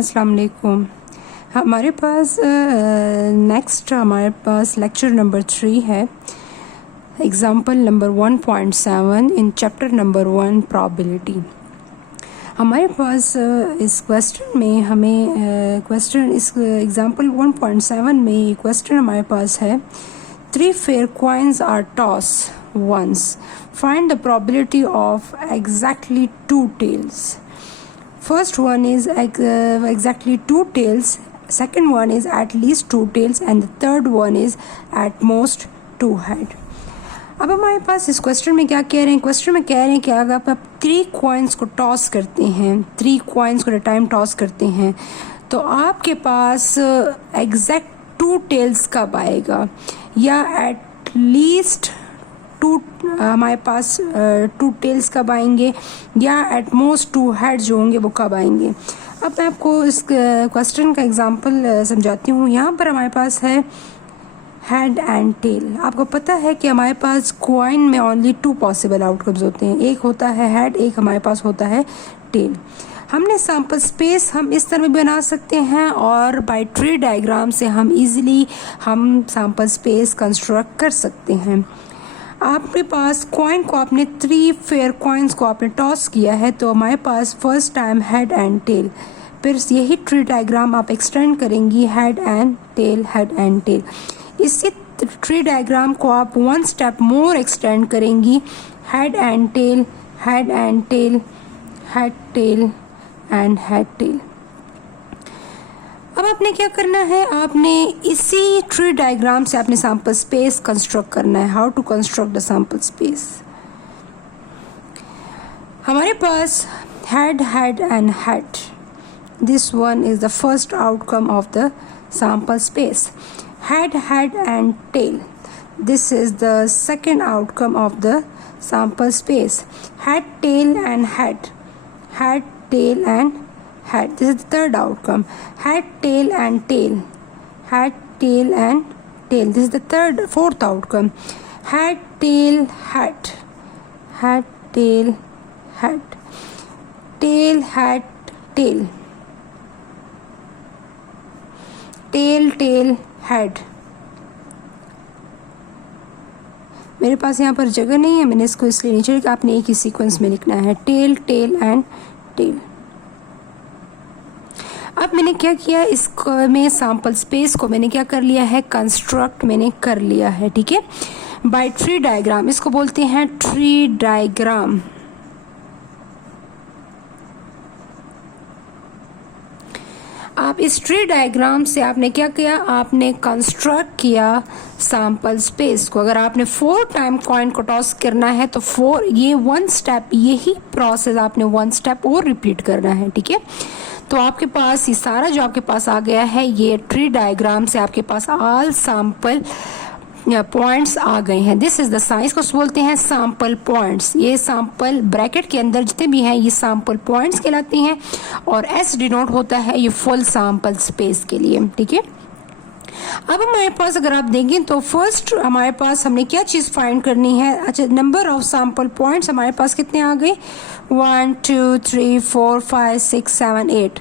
अस्सलाम वालेकुम। हमारे पास लेक्चर नंबर 3 है, example number 1.7 in chapter number 1 probability. हमारे पास इस क्वेश्चन में हमें इस एग्जाम्पल 1.7 में ये क्वेश्चन हमारे पास है 3 fair coins are tossed once. Find the probability of exactly 2 tails. First one is exactly 2 tails, second one is at least 2 tails and the third one is at most 2 head. अब हमारे पास इस question में क्या कह रहे हैं? Question में कह रहे हैं कि अगर आप 3 कॉइन्स को टॉस करते हैं, 3 कॉइन्स को टाइम टॉस करते हैं, तो आपके पास एग्जैक्ट 2 टेल्स कब आएगा, या एट लीस्ट 2 हमारे पास 2 टेल्स कब आएंगे, या एट मोस्ट 2 हेड जो होंगे वो कब आएंगे। अब मैं आपको इस क्वेश्चन का एग्जांपल समझाती हूँ। यहाँ पर हमारे पास है हेड एंड टेल। आपको पता है कि हमारे पास कॉइन में ओनली 2 पॉसिबल आउटकम्स होते हैं, एक होता है हेड, एक हमारे पास होता है टेल। हमने सैम्पल स्पेस हम इस तरह भी बना सकते हैं और बाय ट्री डायग्राम से हम इजीली सैम्पल स्पेस कंस्ट्रक्ट कर सकते हैं। आपके पास कॉइन को आपने 3 फेयर कॉइन्स को आपने टॉस किया है, तो हमारे पास first time head and tail, फिर यही ट्री डायग्राम आप एक्सटेंड करेंगी head and tail, head and tail. इसी ट्री डायग्राम को आप 1 स्टेप मोर एक्सटेंड करेंगी head and tail, head and tail, head tail and head tail. अब आपने क्या करना है, आपने इसी ट्री डायग्राम से आपने सैम्पल स्पेस कंस्ट्रक्ट करना है। How to construct the sample space? हमारे पास head, head and head, this one is the first outcome of the sample space. Head, head and tail, this is the second outcome of the sample space. Head, tail and head, head, tail and head, this is the third outcome. Head, tail and tail, head, tail and tail, this is the fourth outcome. Head, tail, head, head, tail, head, tail, head, tail, tail, tail, head। मेरे पास यहाँ पर जगह नहीं है, मैंने इसको इसलिए नहीं चाहिए कि आपने एक ही सीक्वेंस में लिखना है, टेल, टेल एंड टेल। अब मैंने क्या किया, इसको में सैम्पल स्पेस को मैंने क्या कर लिया है, कंस्ट्रक्ट मैंने कर लिया है, ठीक है, बाय ट्री डायग्राम। इसको बोलते हैं ट्री डायग्राम। आप इस ट्री डायग्राम से आपने क्या किया, आपने कंस्ट्रक्ट किया सैम्पल स्पेस को। अगर आपने 4 टाइम कॉइन को टॉस करना है तो 4, ये 1 स्टेप, यही प्रोसेस आपने 1 स्टेप और रिपीट करना है, ठीक है। तो आपके पास ये सारा जो आपके पास आ गया है, ये ट्री डायग्राम से आपके पास ऑल सैम्पल पॉइंट्स आ गए हैं। दिस इज द साइज को बोलते हैं सैम्पल पॉइंट्स। ये सैम्पल ब्रैकेट के अंदर जितने भी हैं ये सैम्पल पॉइंट्स कहलाते हैं, और एस डिनोट होता है ये फुल सैम्पल स्पेस के लिए, ठीक है। अब हमारे पास अगर आप देखें तो फर्स्ट हमारे पास हमने क्या चीज़ फाइंड करनी है। अच्छा, नंबर ऑफ सैम्पल पॉइंट्स हमारे पास कितने आ गए, 1 2 3 4 5 6 7 8,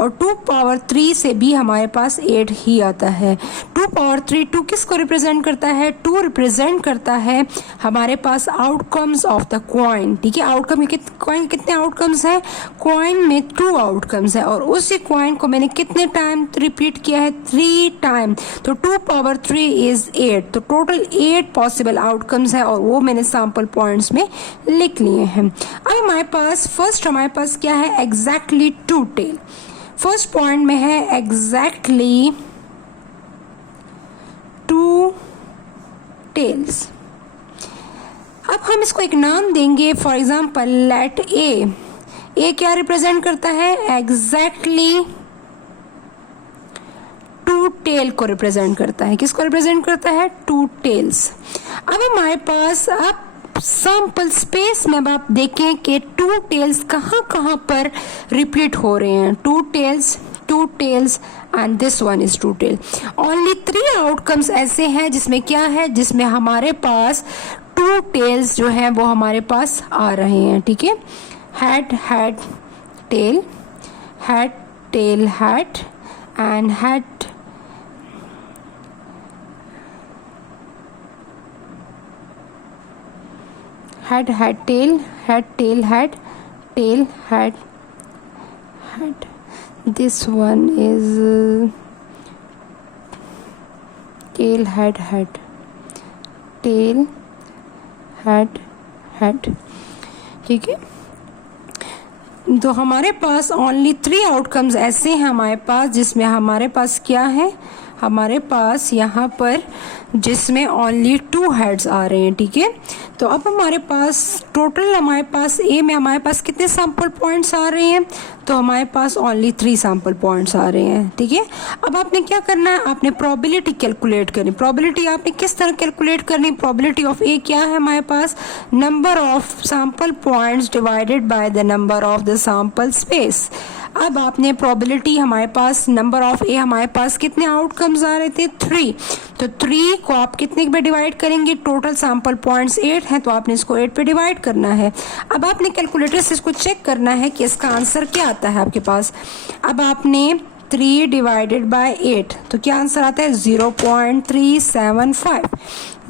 और 2 पावर 3 से भी हमारे पास 8 ही आता है। 2 पावर 3, 2 किसको रिप्रेजेंट करता है, 2 रिप्रेजेंट करता है हमारे पास आउटकम्स ऑफ द कॉइन, ठीक है। आउटकम कॉइन कितने आउटकम्स हैं, कॉइन में 2 आउटकम्स है, और उसी कॉइन को मैंने कितने टाइम रिपीट किया है, 3 टाइम, तो 2 पावर 3 इज 8, तो टोटल 8 पॉसिबल आउटकम्स है, और वो मैंने सैम्पल पॉइंट्स में लिख लिए हैं। अब हमारे पास फर्स्ट हमारे पास क्या है, एग्जैक्टली 2 टेल। फर्स्ट पॉइंट में है एग्जैक्टली 2 टेल्स। अब हम इसको एक नाम देंगे, फॉर एग्जाम्पल लेट ए क्या रिप्रेजेंट करता है, एग्जैक्टली 2 टेल को रिप्रेजेंट करता है। किसको रिप्रेजेंट करता है, 2 टेल्स। अब हमारे पास अब सैम्पल स्पेस में अब आप देखें कि 2 टेल्स कहाँ कहाँ पर रिपीट हो रहे हैं, 2 tails and this one is 2 tail. Only 3 outcomes ऐसे हैं जिसमें क्या है, जिसमें हमारे पास 2 टेल्स जो हैं वो हमारे पास आ रहे हैं, ठीक है। Head, head, tail, head, tail, hat, and hat, tail, hat, tail, hat, tail, hat, hat. This one is tail, hat, hat, tail, hat, hat. ठीक है, तो हमारे पास ओनली 3 आउटकम्स ऐसे हैं हमारे पास, जिसमें हमारे पास क्या है, हमारे पास यहाँ पर जिसमें ओनली 2 हेड्स आ रहे हैं. ठीक है, तो अब हमारे पास टोटल हमारे पास ए में हमारे पास कितने सैंपल पॉइंट्स आ रहे हैं, तो हमारे पास ओनली 3 सैंपल पॉइंट्स आ रहे हैं. ठीक है, अब आपने क्या करना है, आपने प्रोबेबिलिटी कैलकुलेट करनी. प्रोबेबिलिटी आपने किस तरह कैलकुलेट करनी, प्रोबेबिलिटी ऑफ ए क्या है हमारे पास, number of sample points divided by the number of the sample space. अब आपने प्रोबेबिलिटी हमारे पास नंबर ऑफ ए हमारे पास कितने आउटकम्स आ रहे थे, 3. तो 3 को आप कितने पे डिवाइड करेंगे, टोटल सैंपल पॉइंट्स 8 हैं, तो आपने इसको 8 पे डिवाइड करना है. अब आपने कैलकुलेटर से इसको चेक करना है कि इसका आंसर क्या आता है आपके पास. अब आपने 3 डिवाइडेड बाय 8, तो क्या आंसर आता है, 0.375.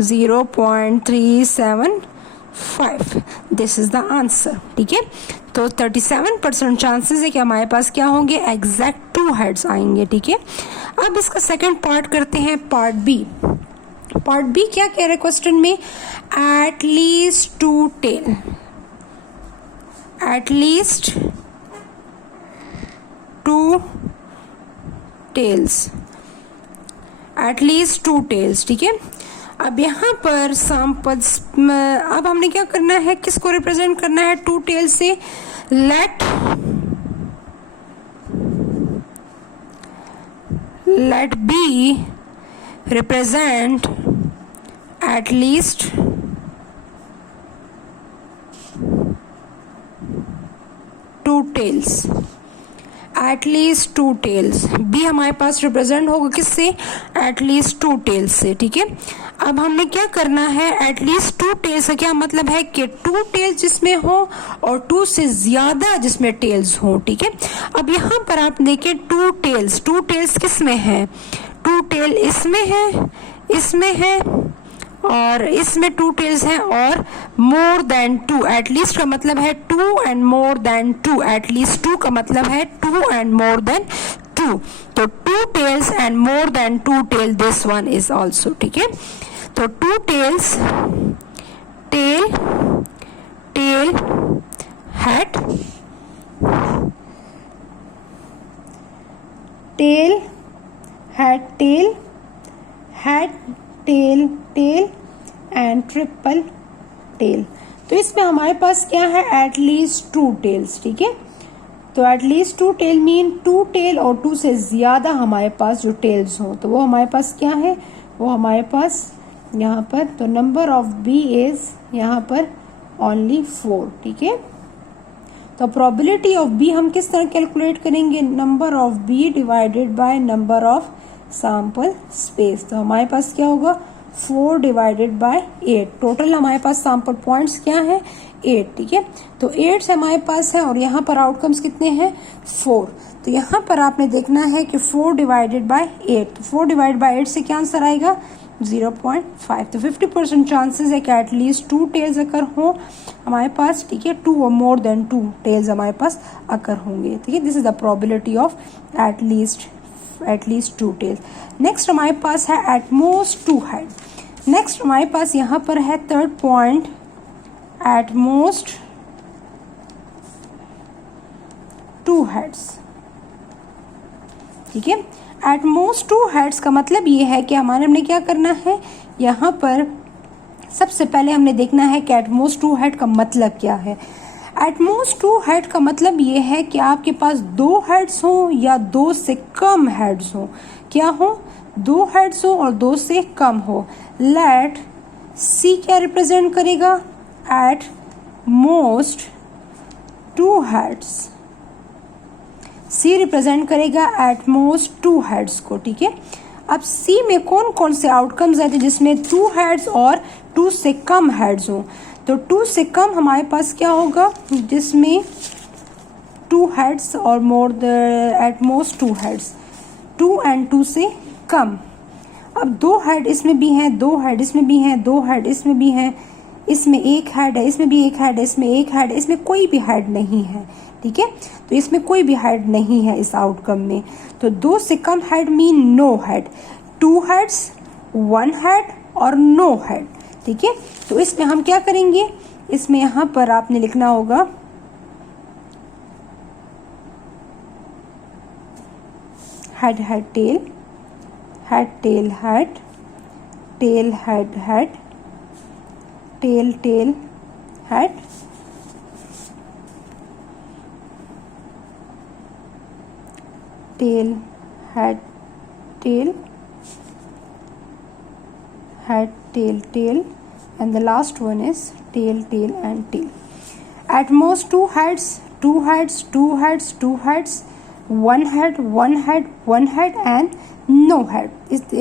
0.375, दिस इज द आंसर. ठीक है, तो 37% चांसेस है कि हमारे पास क्या होंगे, एग्जैक्ट 2 हेड्स आएंगे. ठीक है, अब इसका सेकंड पार्ट करते हैं, पार्ट बी. पार्ट बी क्या कह रहे हैं क्वेश्चन में, at least 2 tail, at least 2 tails, at least 2 tails. ठीक है, अब यहाँ पर सैंपल्स, अब हमने क्या करना है, किसको रिप्रेजेंट करना है 2 टेल से, let B represent at least 2 tails, at least 2 tails. B हमारे पास रिप्रेजेंट होगा किससे, एट लीस्ट 2 टेल्स से. ठीक है, अब हमने क्या करना है, एट लीस्ट 2 टेल्स का क्या मतलब है कि 2 टेल्स जिसमें हो और 2 से ज्यादा जिसमें टेल्स हो. ठीक है, अब यहाँ पर आप देखिए 2 टेल्स, 2 टेल्स किस में है, 2 टेल इसमें है, इसमें है, और इसमें 2 टेल्स हैं, और मोर देन 2, एटलीस्ट का मतलब है 2 एंड मोर देन 2, एटलीस्ट 2 का मतलब है 2 एंड मोर देन 2. तो 2 tails and more than 2 tail, this one is also. ठीक है, तो 2 tails, tail, tail, head, tail, head, tail, head, tail, tail and triple tail. तो इसमें हमारे पास क्या है, एट लीस्ट 2 टेल्स. ठीक है, तो at least 2 tail mean 2 tail और 2 से ज्यादा हमारे पास जो टेल्स हो, तो वो हमारे पास क्या है, वो हमारे पास यहाँ पर, तो नंबर ऑफ बी इज यहाँ पर ओनली 4. ठीक है, तो प्रोबेबिलिटी ऑफ बी हम किस तरह कैलकुलेट करेंगे, number of B divided by number of sample space. तो हमारे पास क्या होगा, 4 डिवाइडेड बाय 8. टोटल हमारे पास सैंपल पॉइंट्स क्या है, 8. ठीक है, तो 8 हमारे पास है, और यहाँ पर आउटकम्स कितने हैं, 4. तो यहाँ पर आपने देखना है कि 4 डिवाइडेड बाय 8, 4 डिवाइड बाय 8 से क्या आंसर आएगा, 0.5. तो 50% चांसेस है कि एटलीस्ट 2 टेल्स अकर हो हमारे पास. ठीक है, 2 और मोर देन 2 टेल्स हमारे पास अकर होंगे. ठीक है, this is the probability of at least 2 tails. Next हमारे पास है एट मोस्ट 2 हेड. नेक्स्ट हमारे पास यहाँ पर है third point, eight most 2 heads. ठीक है, एट मोस्ट 2 हेड्स का मतलब ये है कि हमने क्या करना है, यहाँ पर सबसे पहले हमने देखना है कि एट मोस्ट 2 हेड का मतलब क्या है. एट मोस्ट 2 हेड का मतलब ये है कि आपके पास 2 हेड्स हो या 2 से कम हेड्स हो. क्या हो, 2 हेड्स हो और 2 से कम हो. लेट सी क्या रिप्रेजेंट करेगा, at most 2 heads. C represent करेगा एट मोस्ट 2 हेड्स को. ठीक है, अब सी में कौन कौन से आउटकम्स आते हैं जिसमें 2 हेड्स और 2 से कम हेड्स हो. तो 2 से कम हमारे पास क्या होगा, जिसमें 2 हेड्स और more at most 2 heads, 2 and 2 से कम। अब 2 हेड इसमें भी हैं, 2 हेड इसमें भी हैं, 2 हेड इसमें भी हैं, इसमें 1 हेड है, इसमें भी 1 हेड है, इसमें 1 हेड है, इसमें कोई भी हेड नहीं है। ठीक है, तो इसमें कोई भी हेड नहीं है इस आउटकम में। तो 2 से कम head mean no head, 2 heads, 1 head और नो हेड। ठीक है, तो इसमें हम क्या करेंगे, इसमें यहाँ पर आपने लिखना होगा head head tail, head tail head, tail head head, tail tail head, tail head tail, head tail tail, and the last one is tail tail and tail. At most 2 heads, 2 heads, 2 heads, 2 heads, 1 head, 1 head, 1 head and no head.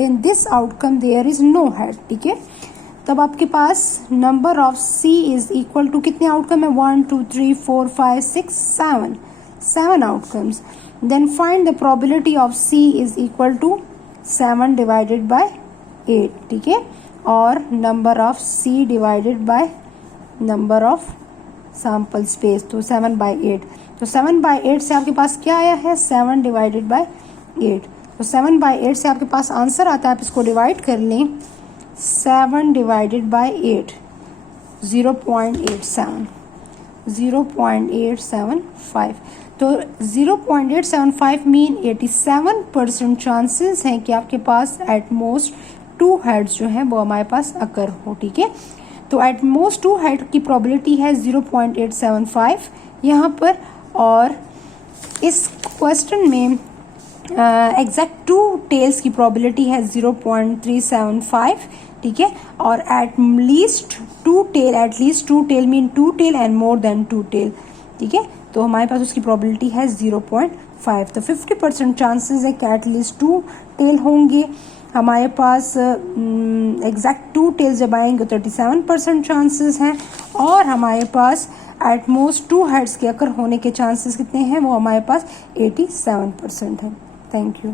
In this outcome there is no head. ठीक है, तब आपके पास number of C is equal to कितने outcome है, 1 2 3 4 5 6 7 outcomes. Then find the probability of C is equal to 7 divided by 8। ठीक है, और number of C divided by number of sample space, तो 7/8। तो 7/8 से आपके पास क्या आया है, 7 डिवाइडेड बाय 8। तो 7/8 से आपके पास आंसर आता है, आप इसको डिवाइड कर लें, 7 डिवाइडेड बाय 8 0.87, 0.875। तो 0.875 मीन 87% चांसेस हैं कि आपके पास एट मोस्ट 2 हेड्स जो हैं वो हमारे पास अकर हो। ठीक है, तो एट मोस्ट 2 हेड की प्रोबेबिलिटी है 0.875 यहाँ पर, और इस क्वेश्चन में एग्जैक्ट 2 टेल्स की प्रोबेबिलिटी है 0.375। ठीक है, और at least 2 tail mean 2 tail and more than 2 tail. ठीक है, तो हमारे पास उसकी प्रोबेबिलिटी है 0.5। तो 50% चांसेस है कि एट लीस्ट 2 टेल होंगे। हमारे पास एग्जैक्ट 2 टेल्स जब आएंगे 37% चांसेस हैं, और हमारे पास एट मोस्ट 2 हेड्स के अकर होने के चांसेस कितने हैं, वो हमारे पास 87% हैं। Thank you.